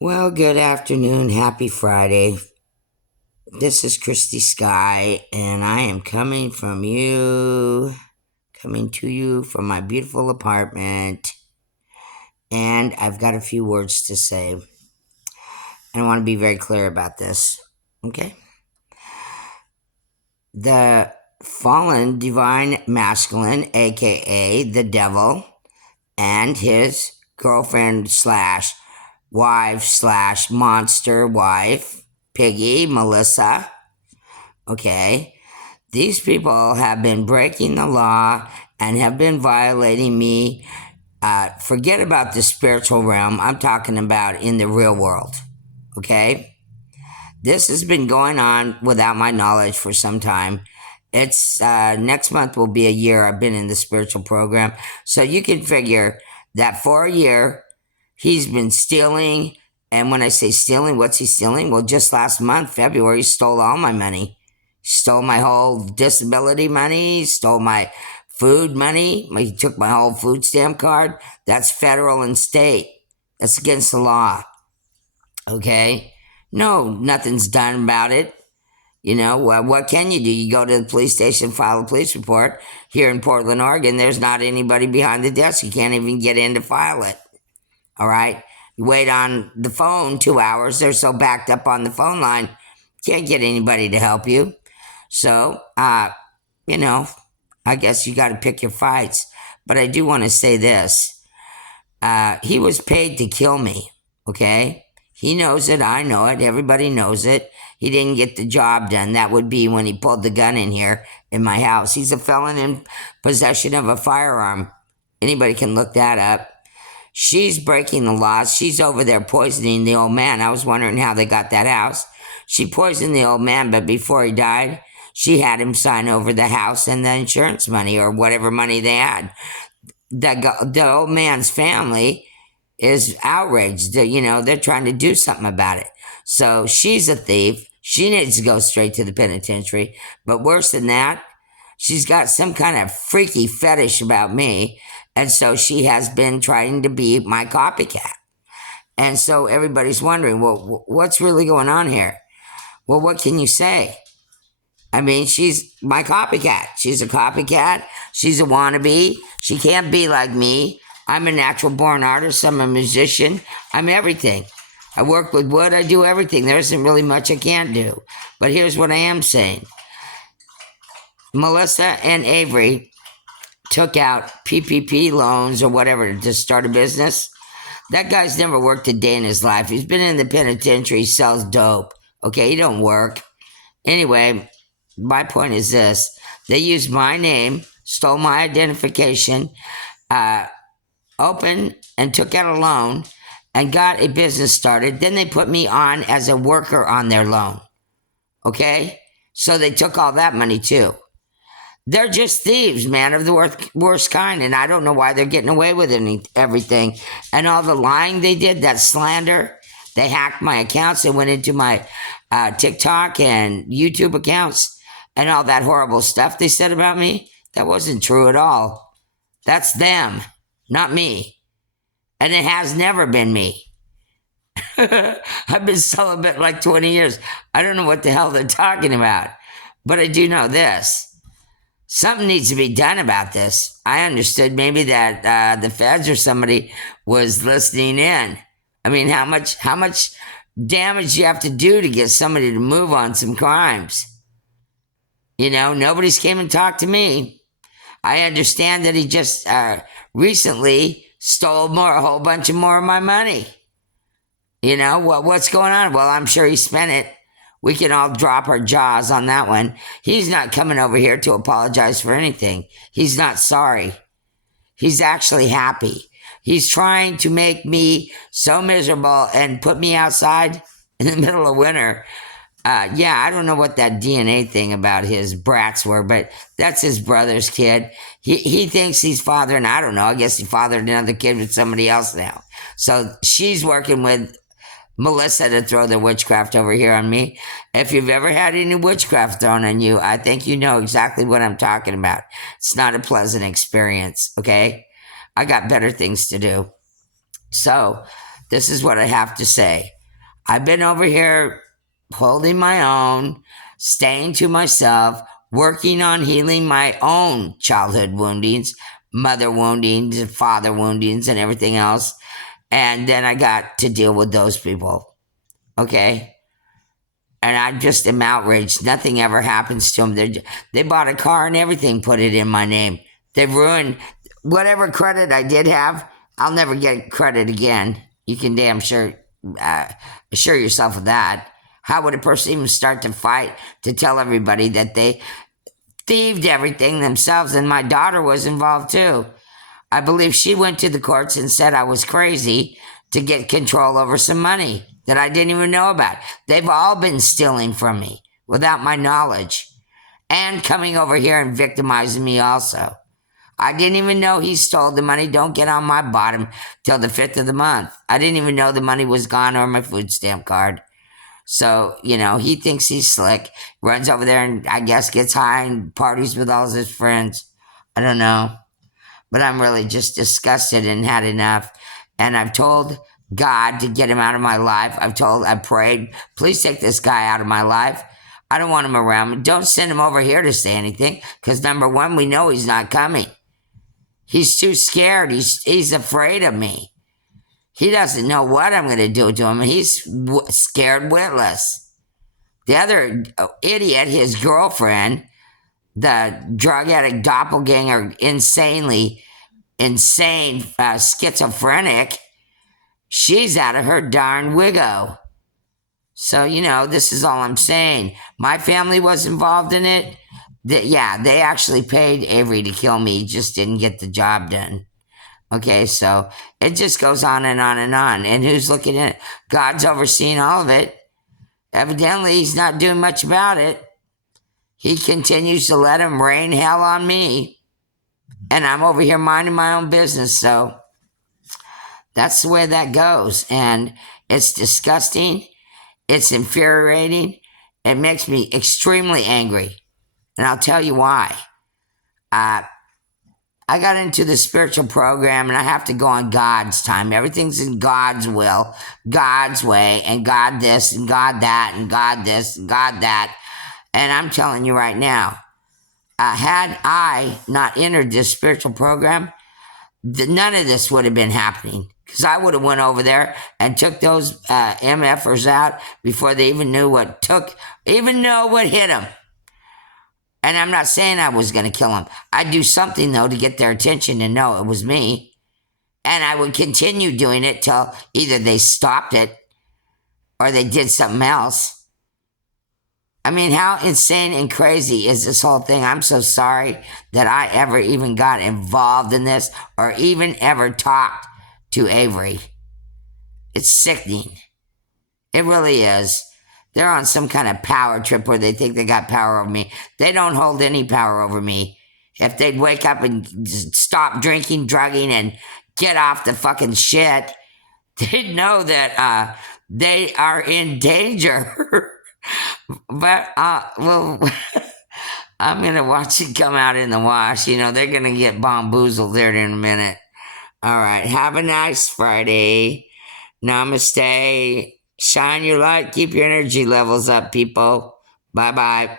Well, good afternoon. Happy Friday. This is Christy Sky, and I am coming to you from my beautiful apartment. And I've got a few words to say. And I want to be very clear about this. Okay? The fallen divine masculine, aka the devil, and his girlfriend slash wife slash monster wife, Piggy, Melissa. Okay? These people have been breaking the law and have been violating me. Forget about the spiritual realm. I'm talking about in the real world. Okay? This has been going on without my knowledge for some time. It's next month will be a year I've been in the spiritual program. So you can figure that for a year, he's been stealing. And when I say stealing, what's he stealing? Well, just last month, February, he stole all my money. Stole my whole disability money, stole my food money. He took my whole food stamp card. That's federal and state. That's against the law. Okay? No, nothing's done about it. You know, what can you do? You go to the police station, file a police report. Here in Portland, Oregon, there's not anybody behind the desk. You can't even get in to file it. All right? You wait on the phone 2 hours. They're so backed up on the phone line, can't get anybody to help you. So, you know, I guess you got to pick your fights. But I do want to say this. He was paid to kill me, okay? He knows it. I know it. Everybody knows it. He didn't get the job done. That would be when he pulled the gun in here in my house. He's a felon in possession of a firearm. Anybody can look that up. She's breaking the laws. She's over there poisoning the old man. I was wondering how they got that house. She poisoned the old man, but before he died, she had him sign over the house and the insurance money or whatever money they had. The old man's family is outraged. They're trying to do something about it. So she's a thief. She needs to go straight to the penitentiary. But worse than that, she's got some kind of freaky fetish about me. And so she has been trying to be my copycat. And so everybody's wondering, well, what's really going on here? Well, what can you say? I mean, she's my copycat. She's a copycat. She's a wannabe. She can't be like me. I'm a natural born artist. I'm a musician. I'm everything. I work with wood. I do everything. There isn't really much I can't do. But here's what I am saying. Melissa and Avery took out PPP loans or whatever to start a business. That guy's never worked a day in his life. He's been in the penitentiary. He sells dope. Okay, he don't work. Anyway, my point is this. They used my name, stole my identification, opened and took out a loan and got a business started. Then they put me on as a worker on their loan. Okay? So they took all that money too. They're just thieves, man, of the worst kind. And I don't know why they're getting away with everything. And all the lying they did, that slander, they hacked my accounts. They went into my TikTok and YouTube accounts and all that horrible stuff they said about me. That wasn't true at all. That's them, not me. And it has never been me. I've been celibate like 20 years. I don't know what the hell they're talking about. But I do know this. Something needs to be done about this. I understood maybe that the feds or somebody was listening in. I mean, how much damage you have to do to get somebody to move on some crimes? Nobody's came and talked to me. I understand that he just recently stole a whole bunch of more of my money. What's going on? Well, I'm sure he spent it. We can all drop our jaws on that one. He's not coming over here to apologize for anything. He's not sorry. He's actually happy. He's trying to make me so miserable and put me outside in the middle of winter. I don't know what that DNA thing about his brats were, but that's his brother's kid. He thinks he's fathering, I don't know, I guess he fathered another kid with somebody else now. So she's working with Melissa to throw the witchcraft over here on me. If you've ever had any witchcraft thrown on you, I think you know exactly what I'm talking about. It's not a pleasant experience, okay? I got better things to do. So this is what I have to say. I've been over here holding my own, staying to myself, working on healing my own childhood woundings, mother woundings, father woundings, and everything else. And then I got to deal with those people. Okay? And I just am outraged. Nothing ever happens to them. They bought a car and everything, put it in my name. They've ruined whatever credit I did have. I'll never get credit again. You can damn sure assure yourself of that. How would a person even start to fight to tell everybody that they thieved everything themselves? And my daughter was involved too. I believe she went to the courts and said I was crazy to get control over some money that I didn't even know about. They've all been stealing from me without my knowledge and coming over here and victimizing me also. I didn't even know he stole the money. Don't get on my bottom till the 5th of the month. I didn't even know the money was gone or my food stamp card. So, he thinks he's slick, runs over there and I guess gets high and parties with all his friends. I don't know. But I'm really just disgusted and had enough. And I've told God to get him out of my life. I prayed, please take this guy out of my life. I don't want him around. Don't send him over here to say anything. Because number one, we know he's not coming. He's too scared. He's afraid of me. He doesn't know what I'm going to do to him. He's scared witless. The other idiot, his girlfriend, the drug addict doppelganger, insane, schizophrenic, she's out of her darn wiggo. So, this is all I'm saying. My family was involved in it. They actually paid Avery to kill me. He just didn't get the job done. Okay, so it just goes on and on and on. And who's looking at it? God's overseeing all of it. Evidently, he's not doing much about it. He continues to let him rain hell on me. And I'm over here minding my own business. So that's the way that goes. And it's disgusting. It's infuriating. It makes me extremely angry. And I'll tell you why. I got into the spiritual program and I have to go on God's time. Everything's in God's will, God's way, and God this and God that and God this and God that. And I'm telling you right now, had I not entered this spiritual program, none of this would have been happening. Because I would have went over there and took those MFers out before they even knew what hit them. And I'm not saying I was going to kill them. I'd do something, though, to get their attention and know it was me. And I would continue doing it till either they stopped it or they did something else. I mean, how insane and crazy is this whole thing? I'm so sorry that I ever even got involved in this or even ever talked to Avery. It's sickening. It really is. They're on some kind of power trip where they think they got power over me. They don't hold any power over me. If they'd wake up and stop drinking, drugging, and get off the fucking shit, they'd know that they are in danger. But, I'm going to watch it come out in the wash. They're going to get bamboozled there in a minute. All right. Have a nice Friday. Namaste. Shine your light. Keep your energy levels up, people. Bye-bye.